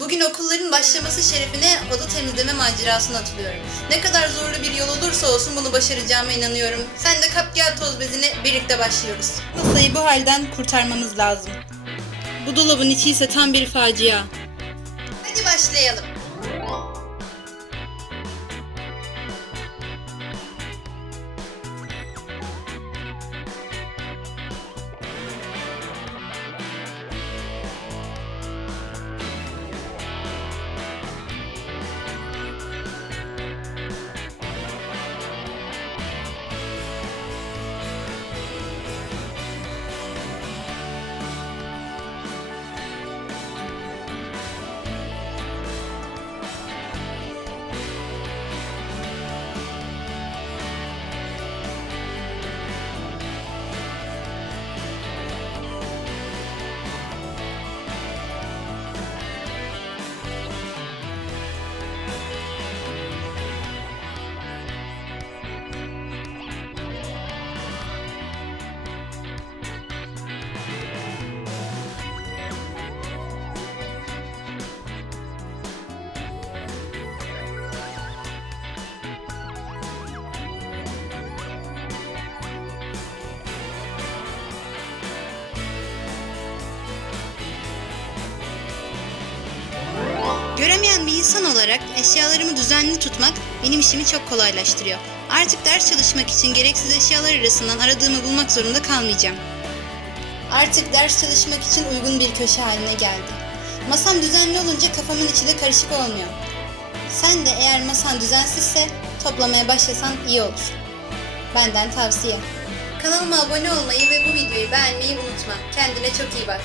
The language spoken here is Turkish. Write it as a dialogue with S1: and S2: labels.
S1: Bugün okulların başlaması şerefine oda temizleme macerasına atılıyorum. Ne kadar zorlu bir yol olursa olsun bunu başaracağıma inanıyorum. Sen de kap gel toz bezine birlikte başlıyoruz. Masayı bu halden kurtarmamız lazım. Bu dolabın içi ise tam bir facia. Hadi başlayalım. Göremeyen bir insan olarak eşyalarımı düzenli tutmak benim işimi çok kolaylaştırıyor. Artık ders çalışmak için gereksiz eşyalar arasından aradığımı bulmak zorunda kalmayacağım. Artık ders çalışmak için uygun bir köşe haline geldi. Masam düzenli olunca kafamın içi de karışık olmuyor. Sen de eğer masan düzensizse toplamaya başlasan iyi olur. Benden tavsiye. Kanalıma abone olmayı ve bu videoyu beğenmeyi unutma. Kendine çok iyi bak.